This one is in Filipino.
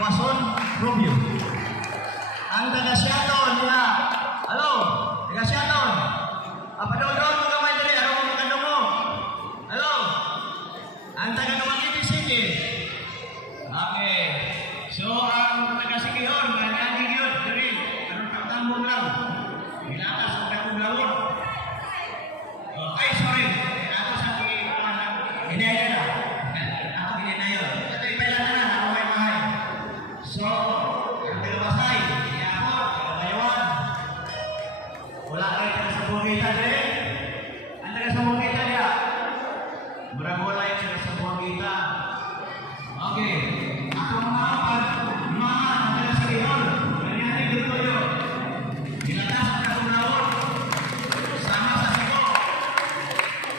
Suason Rubio. Ang taga Seattle niya. Hello, taga Seattle. Apadol-dol mo gamay dali, araw mo magkano mo. Hello. Ang taga Cavite City.